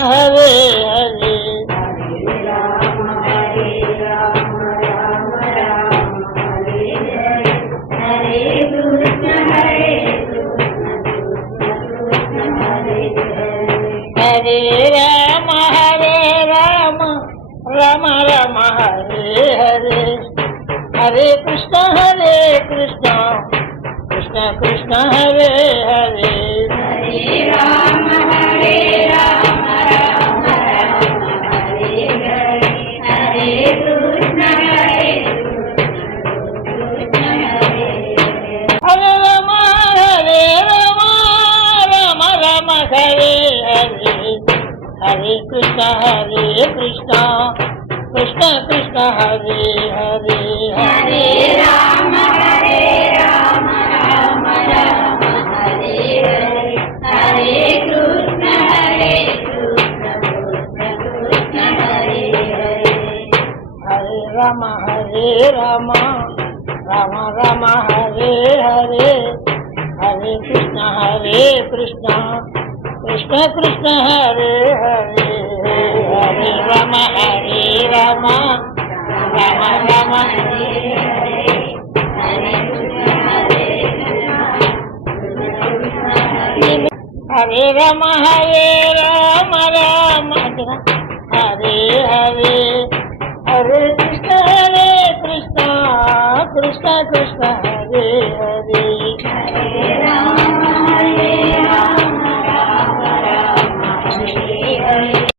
Hare Hare Hare Ram Ram Ram Hare Hare Hare Krishna Krishna Krishna Hare Hare Hare Ram Ram Ram Hare Hare Hare Krishna Krishna Hare Hare Ram Ram Ram Hare Hare Hare Krishna Krishna Krishna Hare Hare Hare Ram Ram Ram Hare Hare Hare Krishna Krishna Hare Hare Hare Ram Ram Ram Hare Hare Hare Krishna Krishna Krishna Hare Hare Hare Ram Ram Ram Hare Hare Hare Krishna Hare Ram Ram Hare Hare Hare Krishna Krishna Krishna Hare Hare